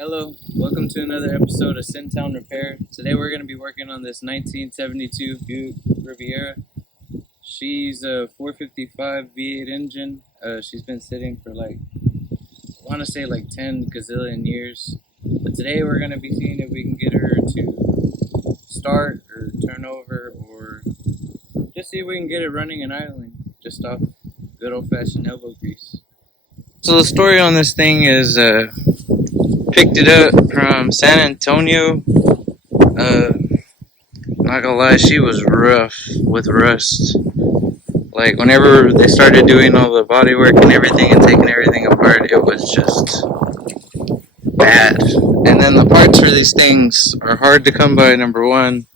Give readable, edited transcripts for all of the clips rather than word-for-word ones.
Hello, welcome to another episode of SinTown Repair. Today we're going to be working on this 1972 Buick Riviera. She's a 455 V8 engine. She's been sitting for I want to say 10 gazillion years. But today we're going to be seeing if we can get her to start or turn over or just see if we can get it running and idling just off good old-fashioned elbow grease. So the story on this thing is picked it up from San Antonio. Not gonna lie, she was rough with rust. Like whenever they started doing all the body work and everything and taking everything apart, it was just bad. And then the parts for these things are hard to come by, number one.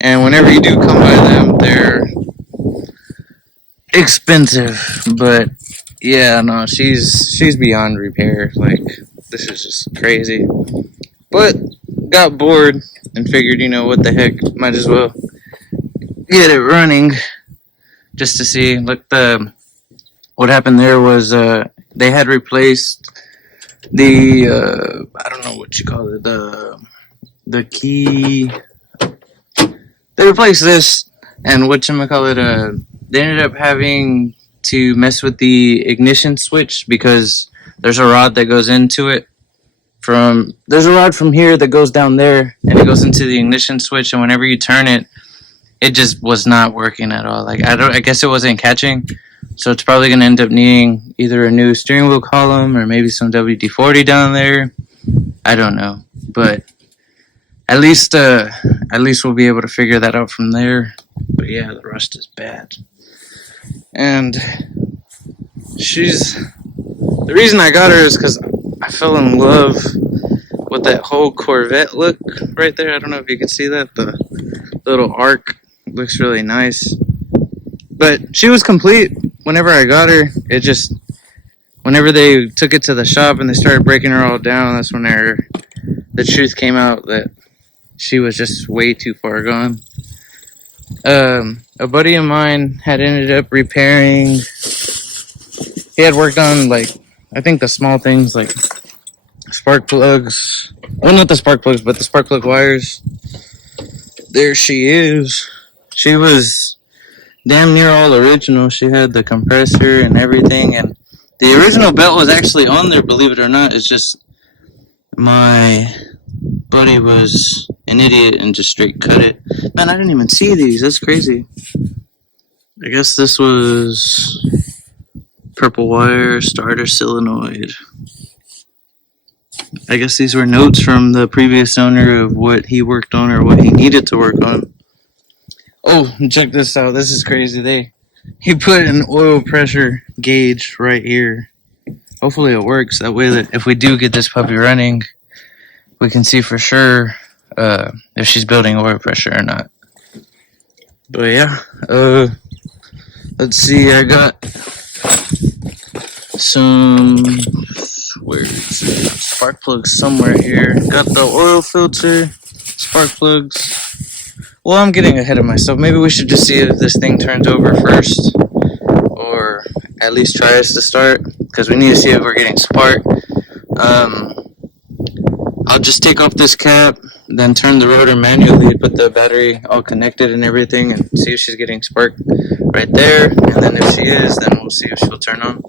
And whenever you do come by them, they're expensive. But yeah, no, she's beyond repair. Like, this is just crazy. But got bored and figured, what the heck, might as well get it running just to see. Look, what happened there was they had replaced the I don't know what you call it, the key. They replaced this, and whatchamacallit, they ended up having to mess with the ignition switch because there's a rod that goes into it. There's a rod from here that goes down there, and it goes into the ignition switch, and whenever you turn it, it just was not working at all. Like, I guess it wasn't catching, so it's probably going to end up needing either a new steering wheel column or maybe some WD-40 down there. I don't know, but at least we'll be able to figure that out from there. But yeah, the rust is bad. And the reason I got her is because I fell in love with that whole Corvette look right there. I don't know if you can see that. The little arc looks really nice. But she was complete whenever I got her. Whenever they took it to the shop and they started breaking her all down, that's when the truth came out that she was just way too far gone. A buddy of mine had ended up repairing. He had worked on, I think the small things like spark plugs. Well, not the spark plugs, but the spark plug wires. There she is. She was damn near all original. She had the compressor and everything, and the original belt was actually on there, believe it or not. It's just my buddy was an idiot and just straight cut it. Man, I didn't even see these. That's crazy. I guess this was purple wire, starter solenoid. I guess these were notes from the previous owner of what he worked on or what he needed to work on. Oh, check this out. This is crazy. He put an oil pressure gauge right here. Hopefully it works. That way that if we do get this puppy running, we can see for sure if she's building oil pressure or not. But yeah, let's see. I got some spark plugs somewhere here. Got the oil filter, spark plugs. Well, I'm getting ahead of myself. Maybe we should just see if this thing turns over first, or at least try us to start, because we need to see if we're getting spark. I'll just take off this cap, then turn the rotor manually, put the battery all connected and everything, and see if she's getting spark right there. And then if she is, then we'll see if she'll turn on.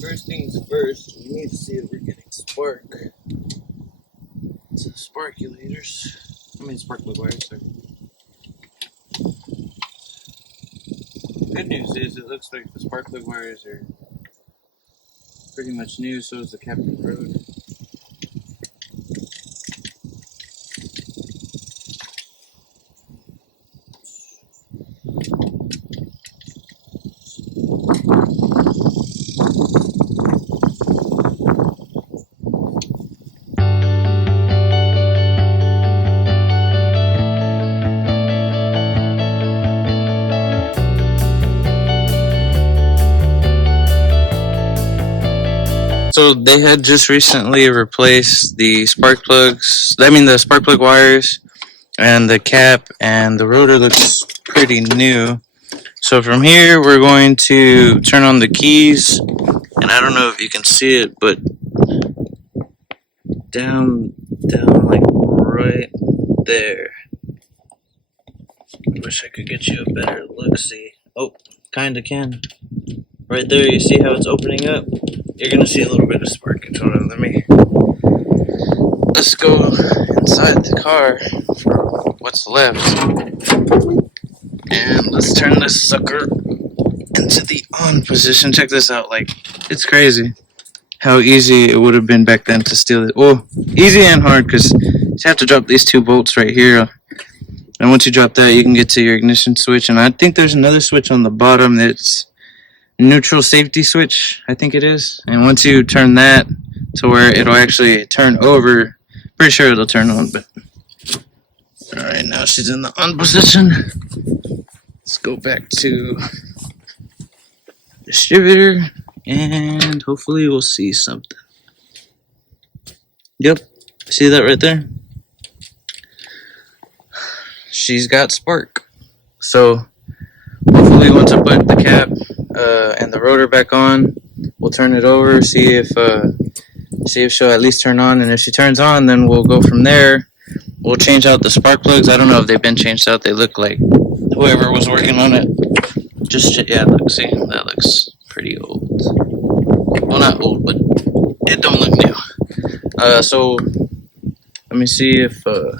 First things first, we need to see if we're getting spark. It's the sparkulators. Spark plug wires, sorry. Good news is it looks like the spark plug wires are pretty much new, so is the cap of the road. So they had just recently replaced the spark plugs. I mean the spark plug wires and the cap, and the rotor looks pretty new. So from here we're going to turn on the keys, and I don't know if you can see it, but down like right there. I wish I could get you a better look. See, oh, kinda can. Right there, you see how it's opening up? You're gonna see a little bit of sparkage. Hold on, let's go inside the car for what's left. And let's turn this sucker into the on position. Check this out, like, it's crazy how easy it would have been back then to steal it. Well, easy and hard, because you have to drop these two bolts right here. And once you drop that, you can get to your ignition switch. And I think there's another switch on the bottom that's neutral safety switch, I think it is. And once you turn that to where it'll actually turn over, pretty sure it'll turn on. But alright, now she's in the on position. Let's go back to distributor, and hopefully we'll see something. Yep, see that right there? She's got spark. So hopefully once I put the cap and the rotor back on, we'll turn it over, see if she'll at least turn on. And if she turns on, then we'll go from there. We'll change out the spark plugs. I don't know if they've been changed out. They look like whoever was working on it yeah, look, see, that looks pretty old. Well, not old, but it don't look new. So let me see if I'm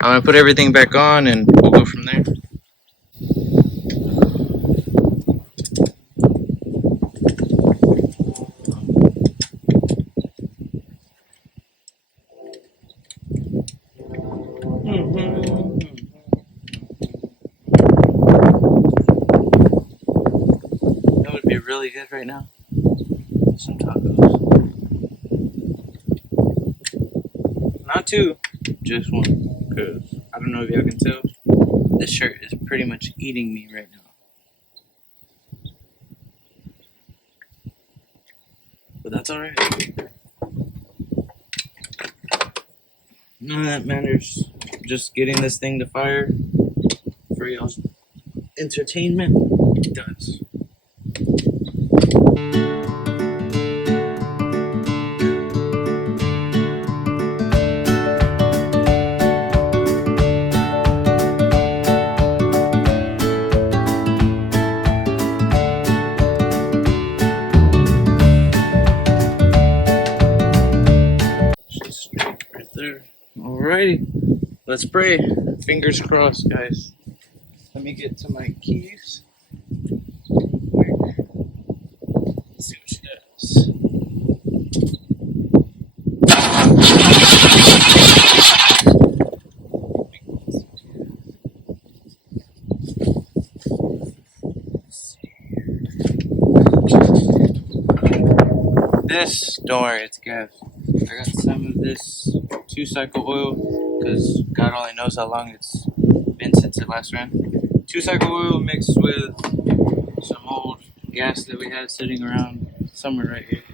gonna put everything back on, and we'll go from there. That would be really good right now. Some tacos. Not two, just one. Because I don't know if y'all can tell, this shirt is pretty much eating me right now. But that's alright. None of that matters. Just getting this thing to fire for y'all's entertainment does. Alrighty, let's pray. Fingers crossed, guys. Let me get to my keys. Let's see what she does. This, don't worry, it's gas. I got some of this 2-cycle oil, because God only knows how long it's been since it last ran. 2-cycle oil mixed with some old gas that we had sitting around somewhere right here.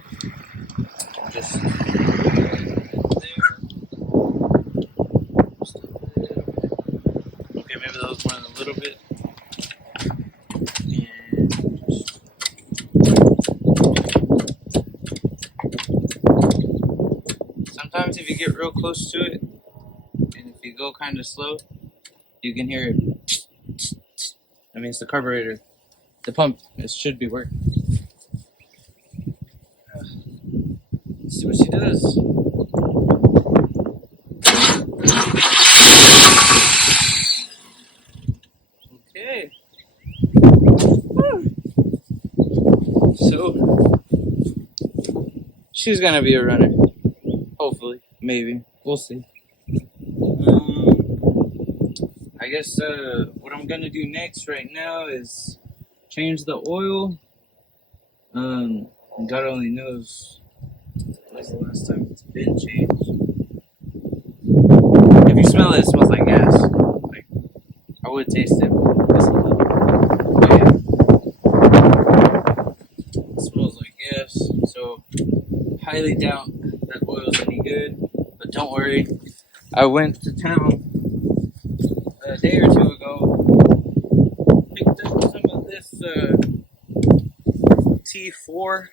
Just there. Okay, maybe that was more than a little bit. Sometimes if you get real close to it, and if you go kind of slow, you can hear it. I mean, it's the carburetor. The pump, it should be working. Let's see what she does. Okay. So, she's gonna be a runner. Hopefully, maybe. We'll see. I guess what I'm gonna do next right now is change the oil. And God only knows when's the last time it's been changed. If you smell it, it smells like gas. Like, I would taste it, but it's a little. It smells like gas. So highly doubt that oil's any good, but don't worry. I went to town a day or two ago, picked up some of this T4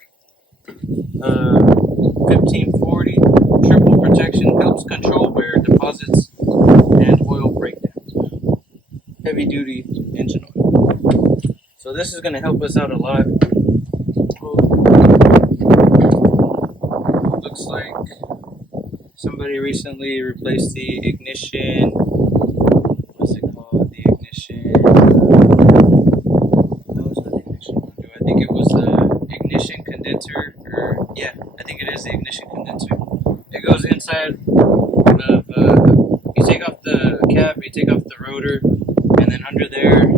1540 triple protection, helps control wear, deposits, and oil breakdowns. Heavy duty engine oil. So this is going to help us out a lot. Looks like somebody recently replaced the ignition. What's it called? The ignition. No, it's not the ignition module. I think it was the ignition condenser. Or yeah, I think it is the ignition condenser. It goes inside of. You take off the cap, you take off the rotor, and then under there,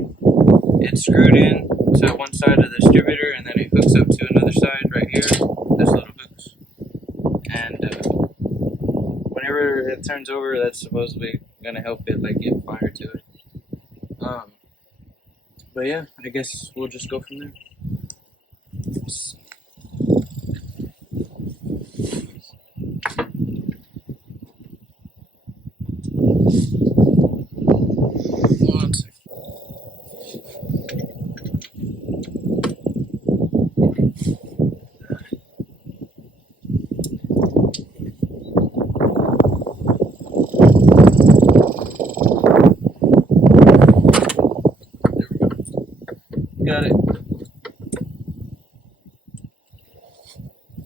it's screwed in to one side of the distributor, and then it hooks up to another side right here. There's little hooks, and whenever it turns over, that's supposedly gonna help it like get fire to it. But yeah, I guess we'll just go from there. One second. Got it.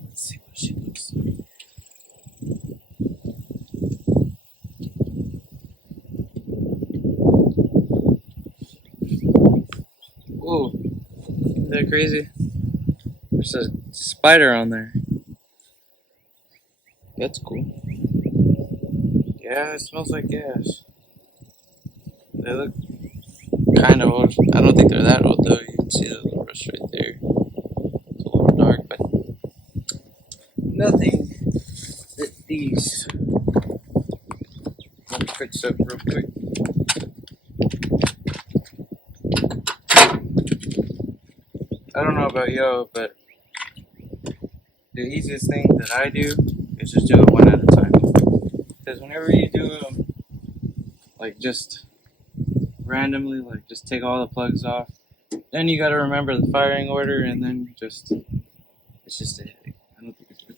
Let's see what she looks like. Whoa, isn't that crazy? There's a spider on there. That's cool. Yeah, it smells like gas. They look kind of old. I don't think they're that old though. You can see the little rust right there. It's a little dark, but nothing that these. Let me fix up real quick. I don't know about y'all, but the easiest thing that I do is just do it one at a time. Because whenever you do them, like just randomly, like just take all the plugs off, then you got to remember the firing order, and then it's just a headache. I don't think it's good.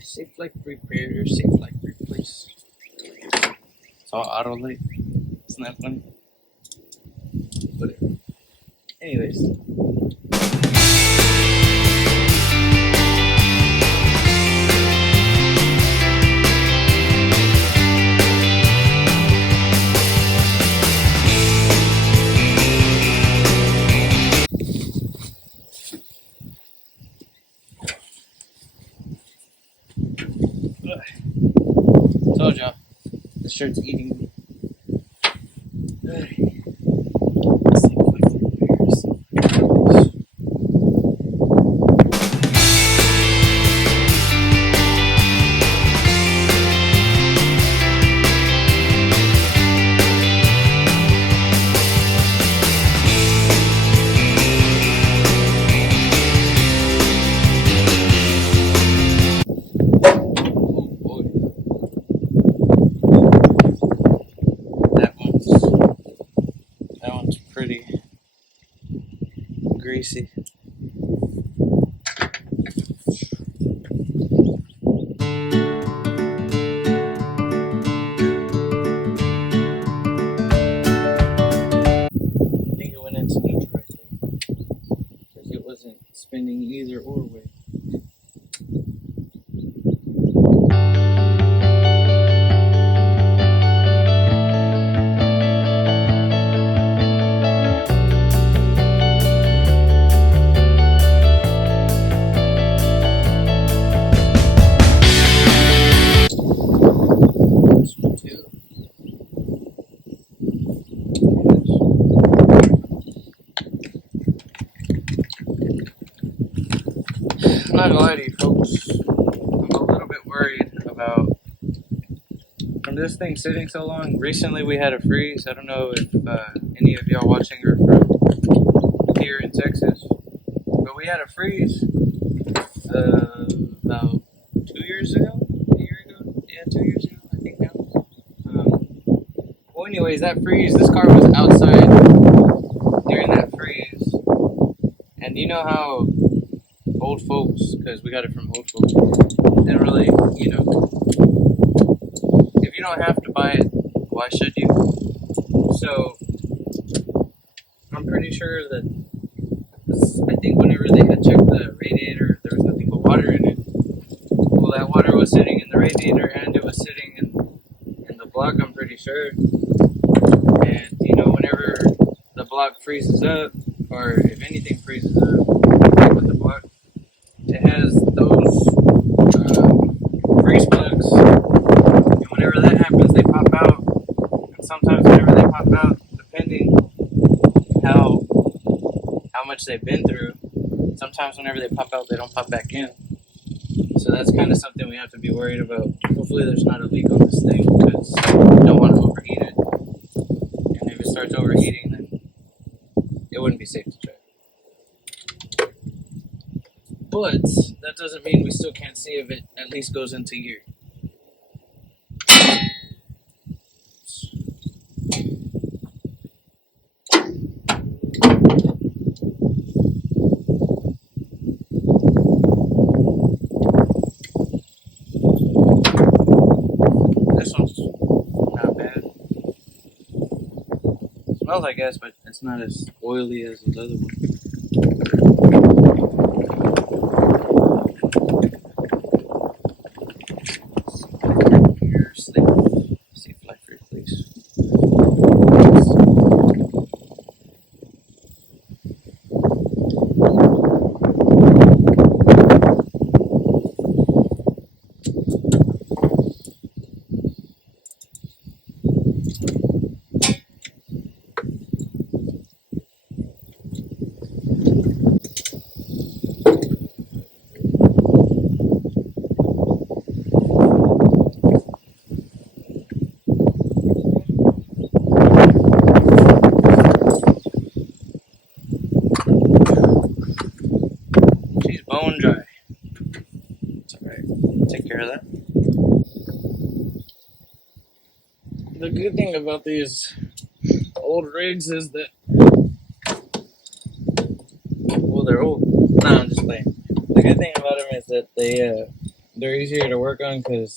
Safe like repair, safe like replace. It's all auto light. Isn't that funny? Whatever. Anyways. Told y'all, this shirt's eating me. That one's pretty greasy. I think it went into neutral right there because it wasn't spinning either or way. this thing sitting so long? Recently we had a freeze. I don't know if any of y'all watching are from here in Texas, but we had a freeze about 2 years ago, a year ago, yeah, 2 years ago, I think now. Well, anyways, that freeze, this car was outside during that freeze, and you know how old folks, because we got it from old folks, they don't really, you know, if you don't have to buy it, why should you? So, I'm pretty sure that, I think whenever they had checked the radiator, there was nothing but water in it. Well, that water was sitting in the radiator and it was sitting in the block, I'm pretty sure. And, you know, whenever the block freezes up, or if anything freezes up with the block, it has those freeze plugs. And whenever that happens, they pop out. And sometimes whenever they pop out, depending how much they've been through, sometimes whenever they pop out, they don't pop back in. So that's kind of something we have to be worried about. Hopefully there's not a leak on this thing, because we don't want to overheat it. And if it starts overheating, then it wouldn't be safe to drive. But that doesn't mean we still can't see if it at least goes into gear. This one's not bad. Smells, I guess, but it's not as oily as the other one. Here, safe life replace. She's bone dry. It's alright. Take care of that. The good thing about these old rigs is that, well, they're old. No, I'm just playing. The good thing about them is that they're easier to work on, because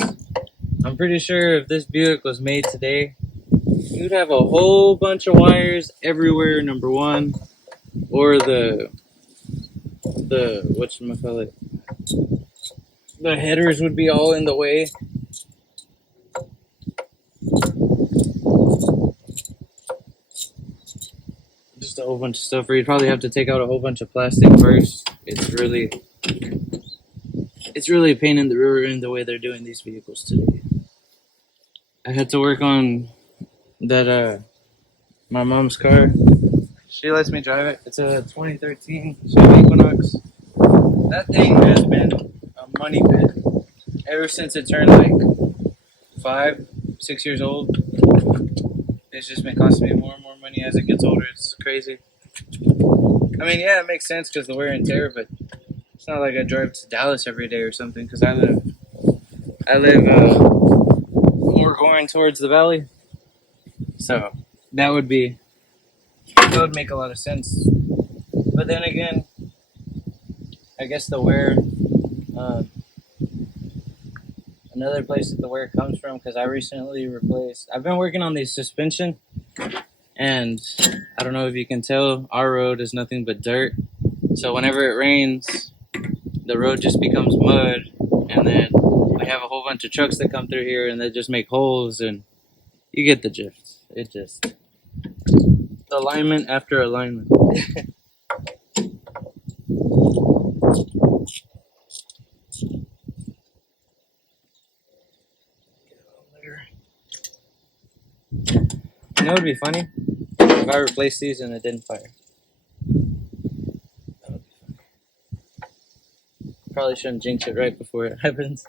I'm pretty sure if this Buick was made today, you'd have a whole bunch of wires everywhere, number one, or the whatchamacallit, the headers would be all in the way. Just a whole bunch of stuff, or you'd probably have to take out a whole bunch of plastic first. It's really a pain in the rear end the way they're doing these vehicles today. I had to work on that my mom's car. She lets me drive it. It's a 2013 Chevy Equinox. That thing has been a money pit ever since it turned like 5, 6 years old. It's just been costing me more and more money as it gets older. It's crazy. I mean, yeah, it makes sense because the wear and tear, but it's not like I drive to Dallas every day or something, because I live more going towards the valley. So that would make a lot of sense. But then again, I guess the wear, another place that the wear comes from, because I've been working on the suspension, and I don't know if you can tell, our road is nothing but dirt. So whenever it rains, the road just becomes mud, and then we have a whole bunch of trucks that come through here and they just make holes, and you get the gist. It just, alignment after alignment. You know what would be funny? If I replaced these and it didn't fire. That would be funny. Probably shouldn't jinx it right before it happens.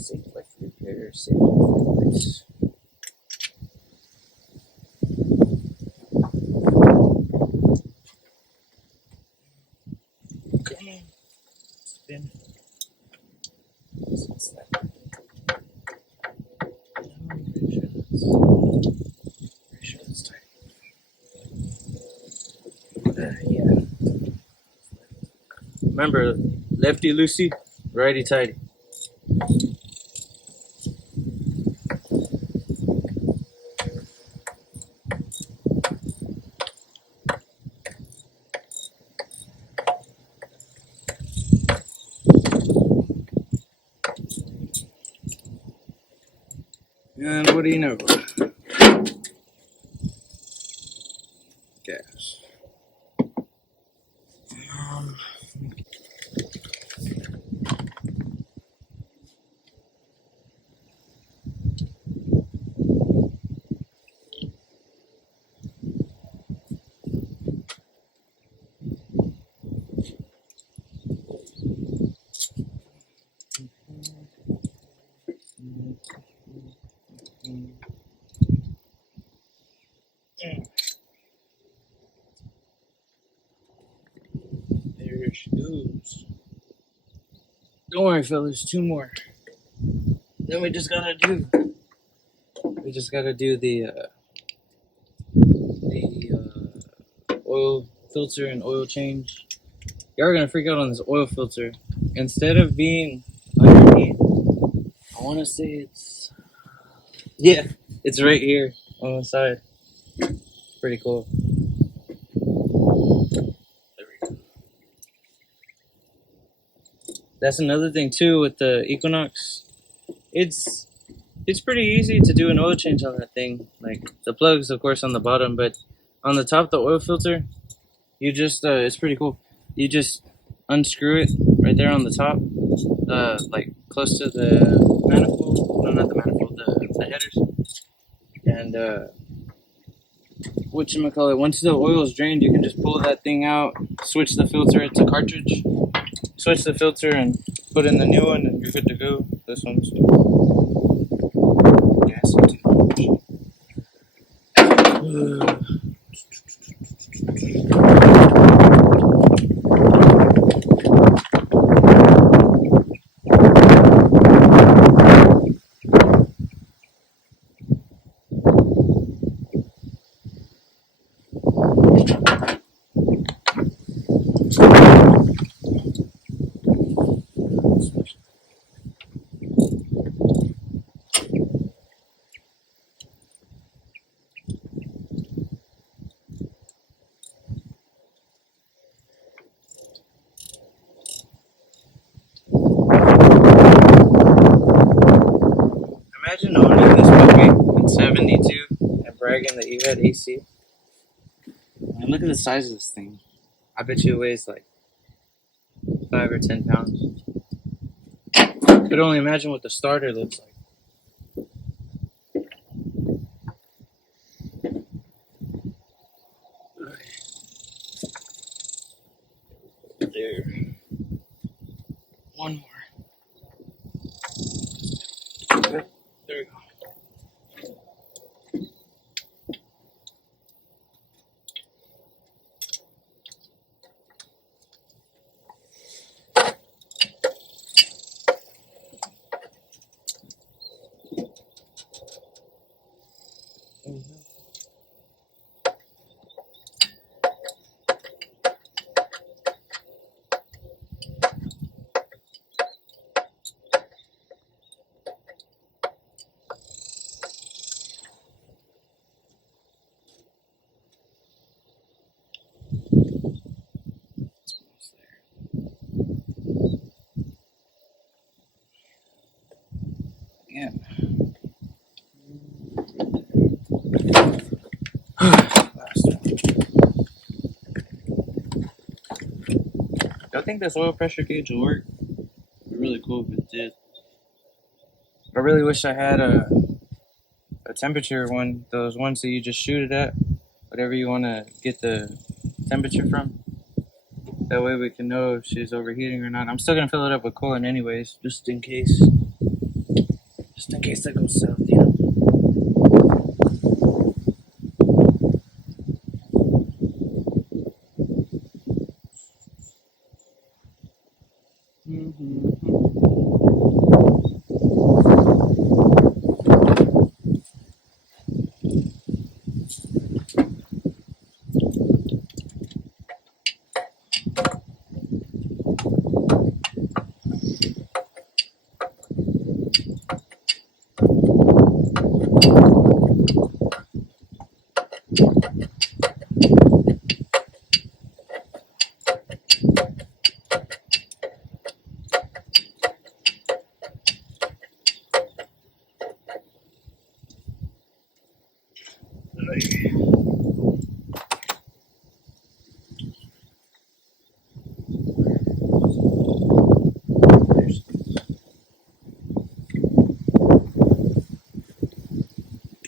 Safe life repair, safe life replace. Come on. Spin. What's that? I'm pretty sure that's tight. Yeah. Remember, lefty loosey, righty tighty. And what do you know? Gas. There she goes. Don't worry, fellas. 2 more. Then we just gotta do the oil filter and oil change. You're gonna freak out on this oil filter. Instead of being underneath, I want to say it's right here on the side. Pretty cool. There we go. That's another thing too with the Equinox. It's pretty easy to do an oil change on that thing. Like the plugs, of course, on the bottom, but on the top, the oil filter, you just it's pretty cool. You just unscrew it right there on the top, like close to the manifold. No, not the manifold, the headers. And whatchamacallit, once the oil is drained, you can just pull that thing out, switch the filter to cartridge, switch the filter, and put in the new one, and you're good to go. This one's gassy too. Imagine owning this puppy in 72 and bragging that you had AC. And look at the size of this thing. I bet you it weighs like 5 or 10 pounds. Could only imagine what the starter looks like. There. One more. There we go. Yeah. Last one. I think this oil pressure gauge will work. It'd be really cool if it did. I really wish I had a temperature one, those ones that you just shoot it at, whatever you want to get the temperature from. That way we can know if she's overheating or not. I'm still going to fill it up with coolant anyways, just in case. just in case I go south, you know.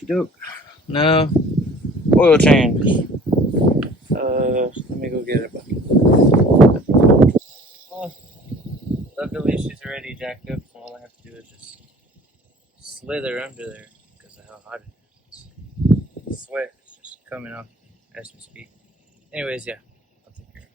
Dope. No. Oil change. Let me go get it. Well, luckily she's already jacked up, so all I have to do is just slither under there because of how hot it is. The sweat is just coming off as we speak. Anyways, yeah, I'll take care of it.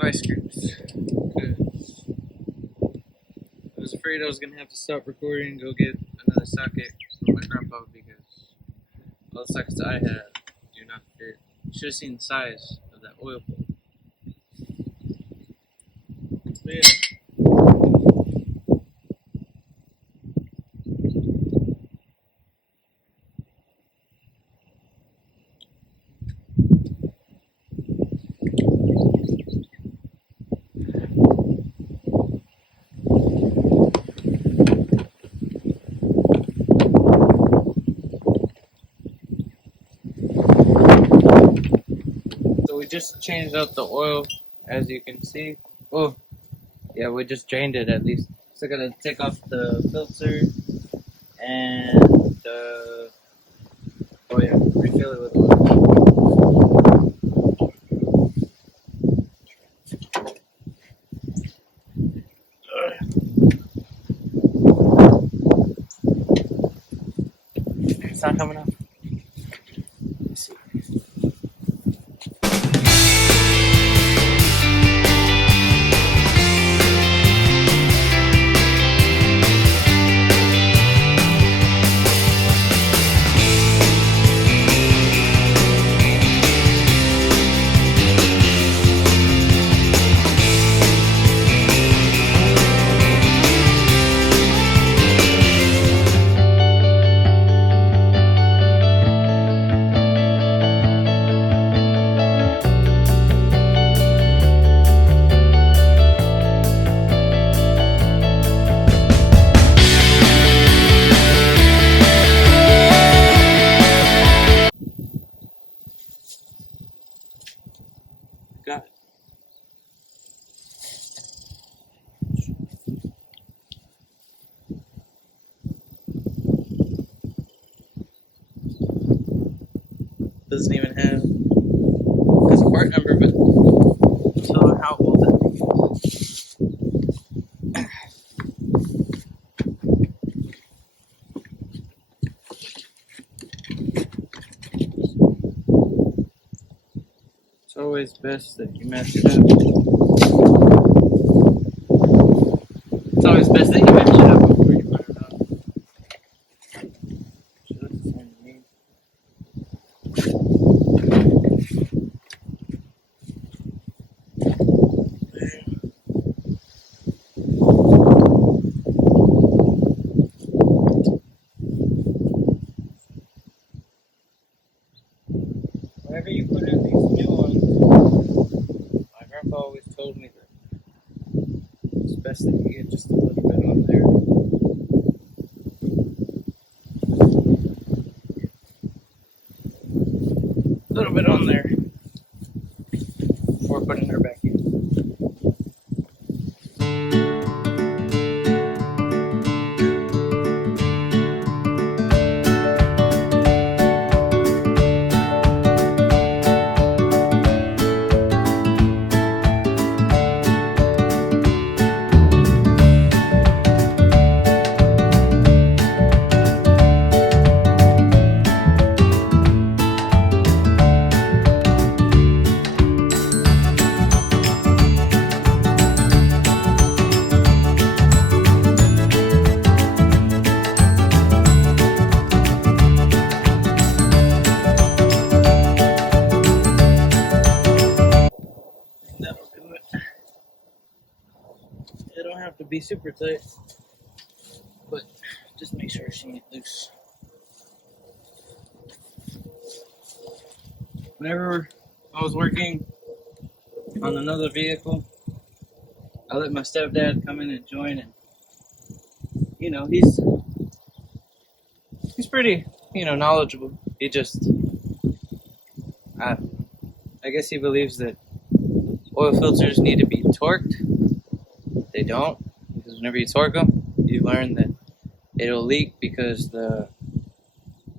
Vice grips. I was afraid I was gonna have to stop recording and go get another socket from my grandpa because all the sockets I have do not fit. You should have seen the size of that oil pull. But yeah. So we just changed out the oil, as you can see. Oh, yeah, we just drained it at least. So I gotta take off the filter and oh yeah, refill it with oil. It's not coming up. Let's see. Got it. Doesn't even have has a part number, but tell her how old that thing is. It's always best that you match it up. It's always best that you match it up before you put it on. She looks the same to me. best that you get just a little bit on there. A little bit on there before putting her back in. That'll do it. It don't have to be super tight, but just make sure she ain't loose. Whenever I was working on another vehicle, I let my stepdad come in and join, and you know, he's pretty, you know, knowledgeable. He just, I guess he believes that oil filters need to be torqued. They don't, because whenever you torque them, you learn that it'll leak because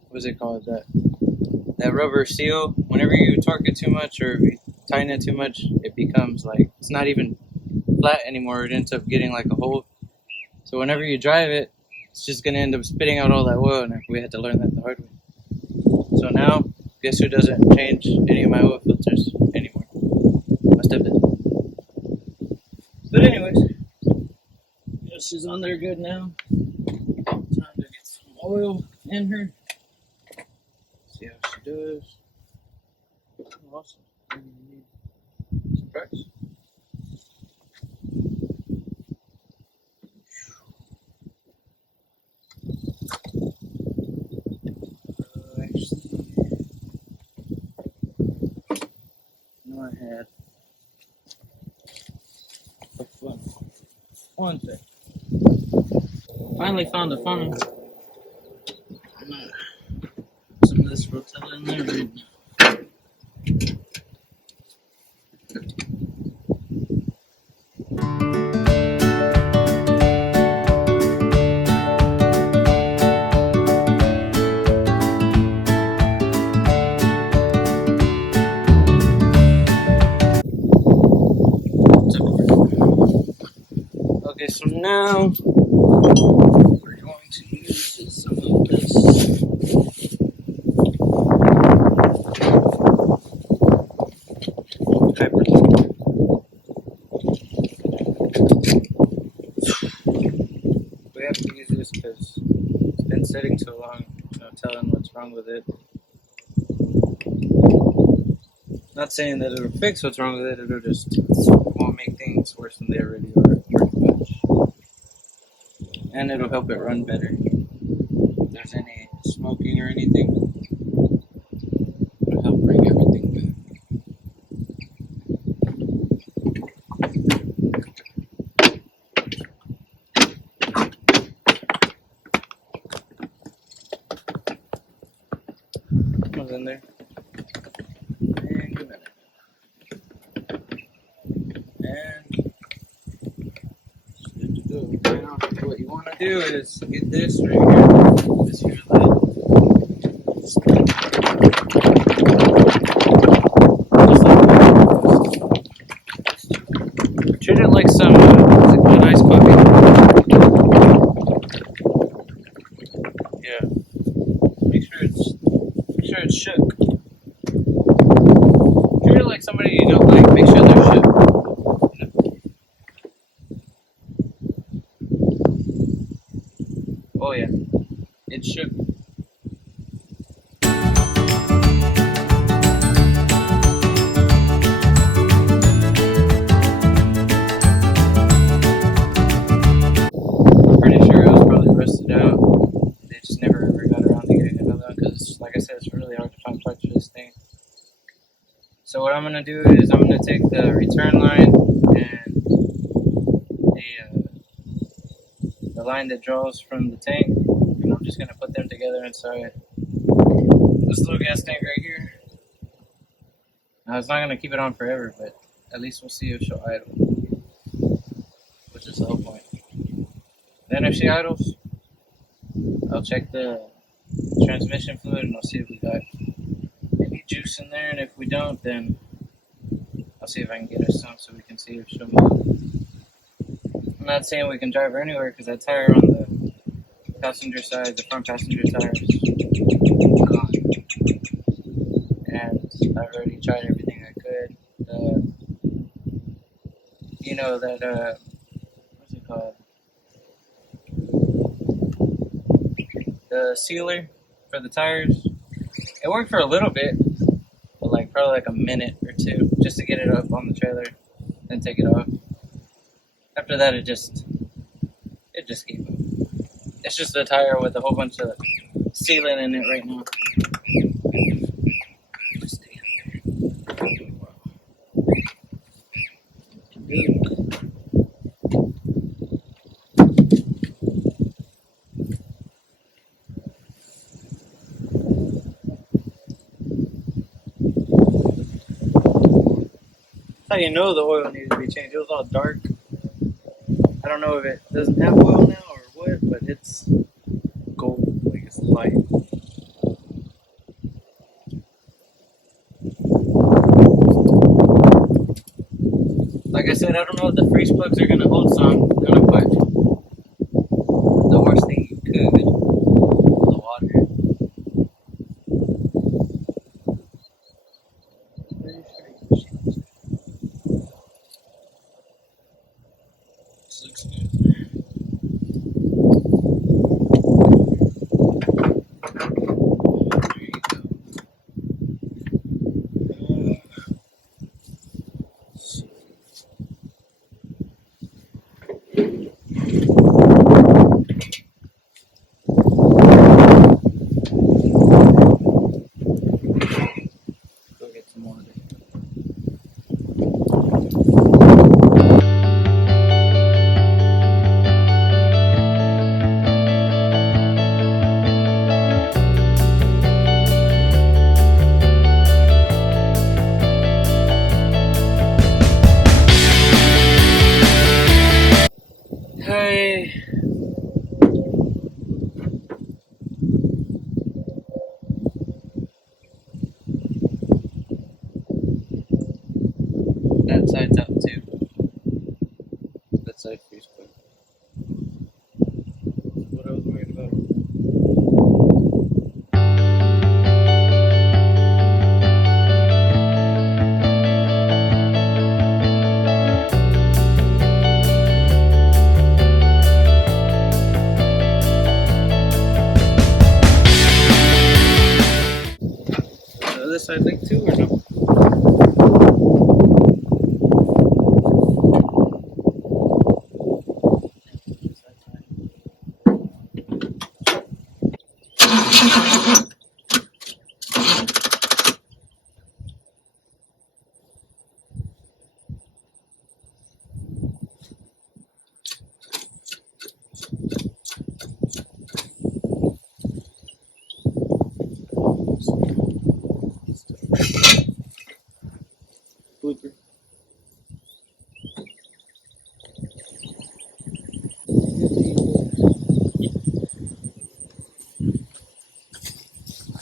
what's it called, that rubber seal, whenever you torque it too much or if you tighten it too much, it becomes like, it's not even flat anymore. It ends up getting like a hole. So whenever you drive it, it's just going to end up spitting out all that oil, and we had to learn that the hard way. So now, guess who doesn't change any of my oil filters anymore? My stepdad. But anyways, she's on there good now. Time to get some oil in her. See how she does. Awesome. Surprise. I had one thing. Finally found a funnel. I'm gonna put some of this Rotella in there right now. Okay, so now we're going to use some of this pepper. We have to use this because it's been sitting so long, no telling what's wrong with it. Not saying that it'll fix what's wrong with it, it'll just won't make things worse than they already are, pretty much. And it'll help it run better. If there's any smoking or anything, it'll help bring everything back. What's in there? And good minute. And it's good to go. Now, what you want to do is get this right here. This here lid. Treat it like some what's it called, iced coffee? Yeah. Make sure it's shook. Treat it like somebody you don't like. Make sure they're shook. Oh yeah, it's shook. I'm pretty sure it was probably rusted out. They just never ever got around to getting another one because, like I said, it's really hard to find parts for this thing. So what I'm gonna do is I'm gonna take the return line and the line that draws from the tank, and I'm just going to put them together inside this little gas tank right here. Now, it's not going to keep it on forever, but at least we'll see if she'll idle, which is the whole point. Then if she idles, I'll check the transmission fluid and I'll see if we got any juice in there, and if we don't, then I'll see if I can get her some so we can see if she'll move. I'm not saying we can drive her anywhere because that tire on the passenger side, the front passenger tire, is gone. And I've already tried everything I could. You know that, what's it called? The sealer for the tires. It worked for a little bit, but like probably like a minute or two just to get it up on the trailer, then take it off. After that, it just gave up. It's just a tire with a whole bunch of sealant in it right now. Just stay in there. That's how you know the oil needs to be changed. It was all dark. I don't know if it doesn't have oil now or what, but it's gold, like it's light. Like I said, I don't know if the freeze plugs are going to hold, so I'm going to put the worst thing you could, the water. This looks good. Hey. That side's out too. That side freeze plug. What I was worried about. This side leak too, or no? Blooper.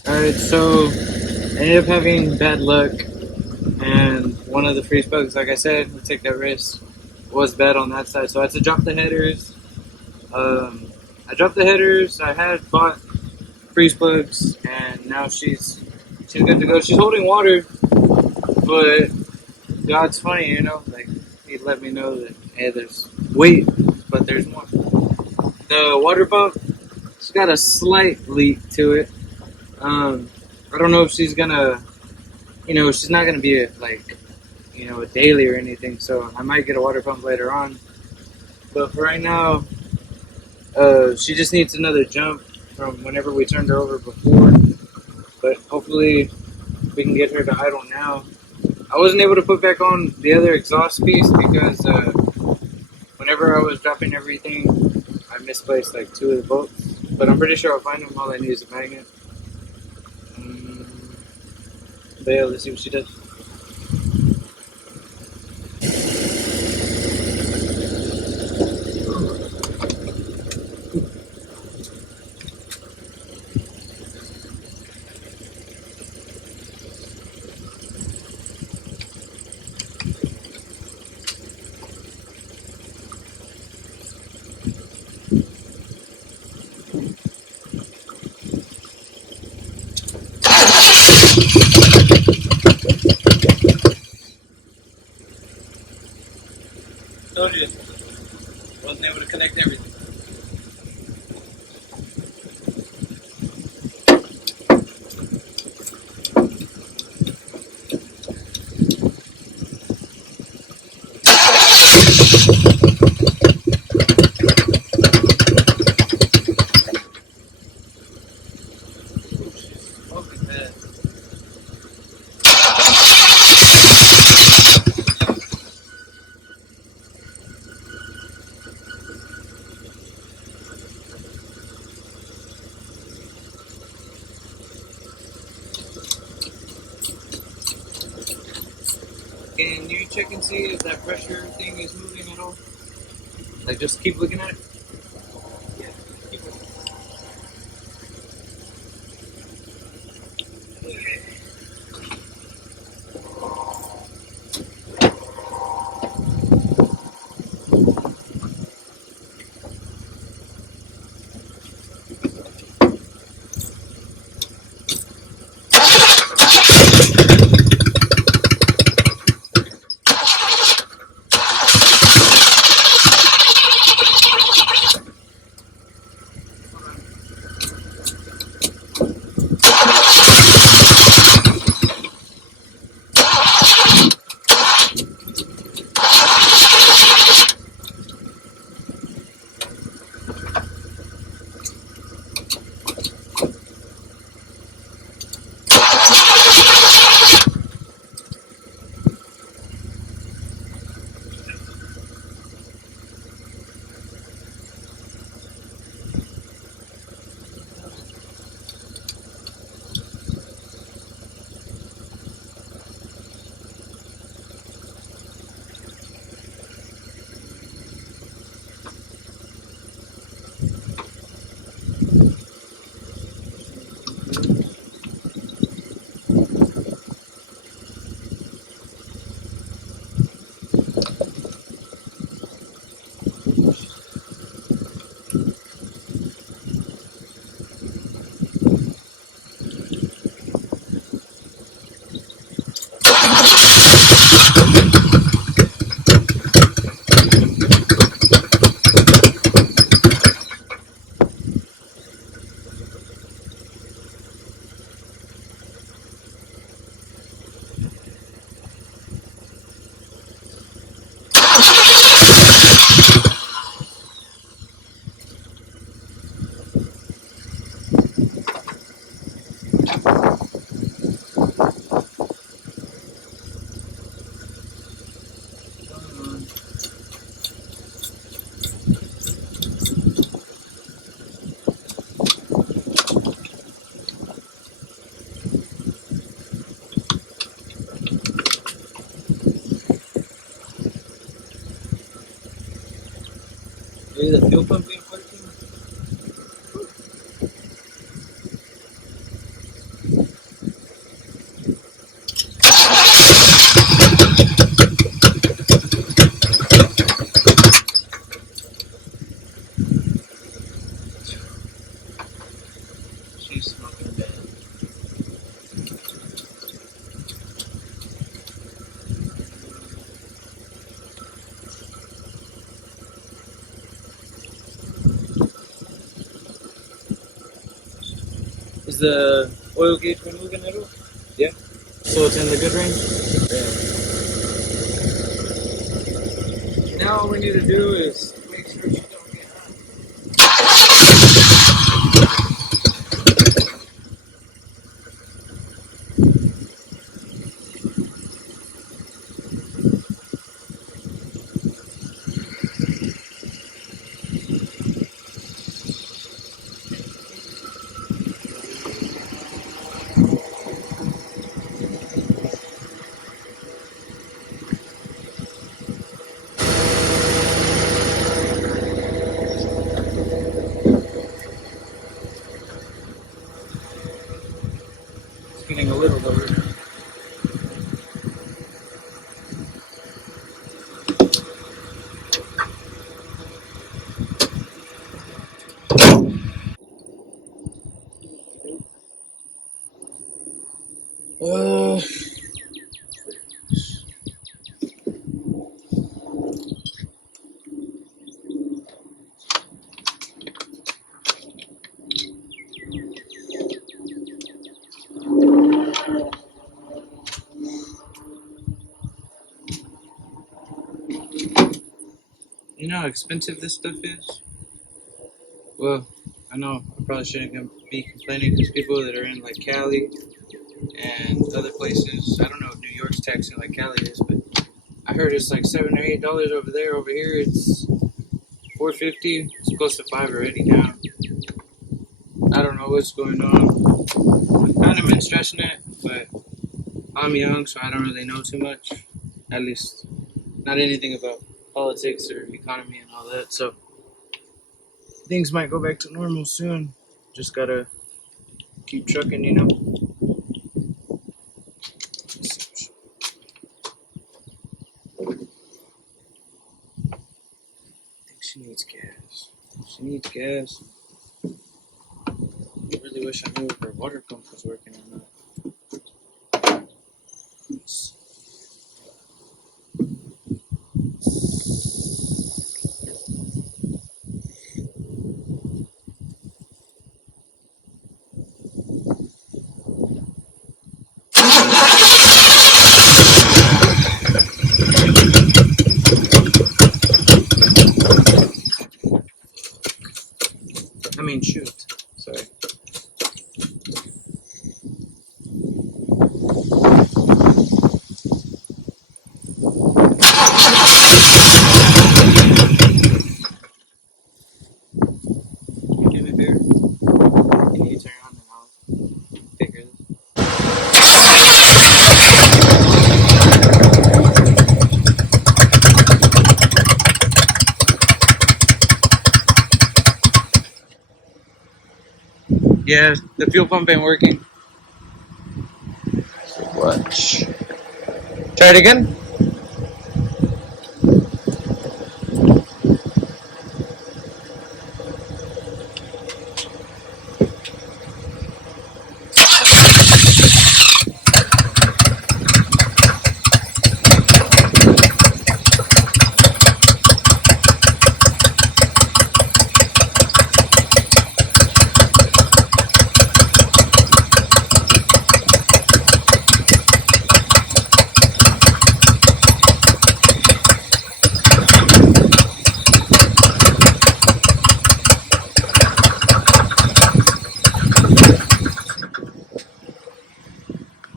Alright, so I ended up having bad luck, and one of the freeze plugs, like I said, we take that risk, was bad on that side, so I had to drop the headers. I dropped the headers, I had bought freeze plugs, and now she's good to go. She's holding water, but God's funny, you know, like he let me know that, hey, there's weight, but there's more. The water pump, it's got a slight leak to it. I don't know if she's gonna, you know, she's not gonna be like, you know, a daily or anything, so I might get a water pump later on. But for right now, she just needs another jump from whenever we turned her over before. But hopefully we can get her to idle now. I wasn't able to put back on the other exhaust piece because whenever I was dropping everything, I misplaced like 2 of the bolts, but I'm pretty sure I'll find them. All I need is a magnet. But yeah, let's see what she does. Told you, wasn't able to connect everything. Smoking bad. Can you check and see if that pressure thing is moving at all? Like, just keep looking at it. Yeah, keep looking. Maybe the fuel pump ain't working. She's smoking bad. Is the oil gauge been moving at all? Yeah. So it's in the good range? Yeah. Now all we need to do is make sure she don't get hot. cover. You know how expensive this stuff is? Well, I know I probably shouldn't be complaining because people that are in like Cali and other places, I don't know if New York's taxing like Cali is, but I heard it's like $7 or $8 over there. Over here it's $4.50. It's close to $5 already now. I don't know what's going on. I've kind of been stressing it, but I'm young, so I don't really know too much. At least not anything about politics or economy and all that. So things might go back to normal soon. Just gotta keep trucking, you know. I think she needs gas. She needs gas. I really wish I knew if her water pump was working or not. I mean, shoot. Sorry. Give it here. Can you turn on and I'll figure this? Yeah, the fuel pump ain't working. Watch. Try it again.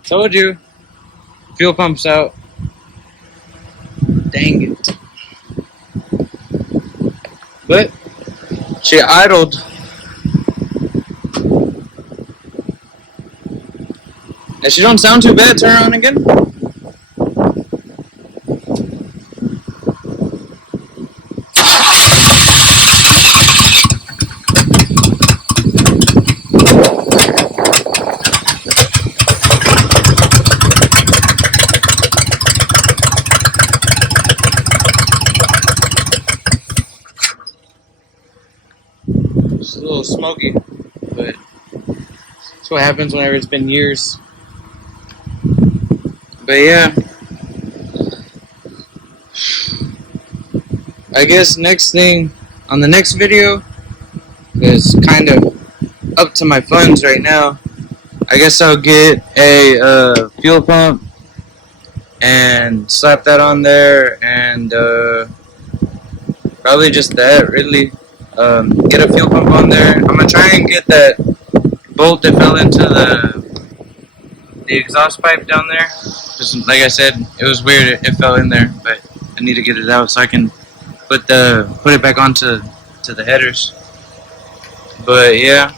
Told you. Fuel pump's out. Dang it. But she idled. And she don't sound too bad. Turn her on again. It's a little smoky, but that's what happens whenever it's been years. But yeah, I guess next thing on the next video is kind of up to my funds right now. I guess I'll get a fuel pump and slap that on there, and probably just that really. Get a fuel pump on there. I'm gonna try and get that bolt that fell into the exhaust pipe down there. Just like I said, it was weird. It fell in there, but I need to get it out so I can put it back onto the headers. But yeah,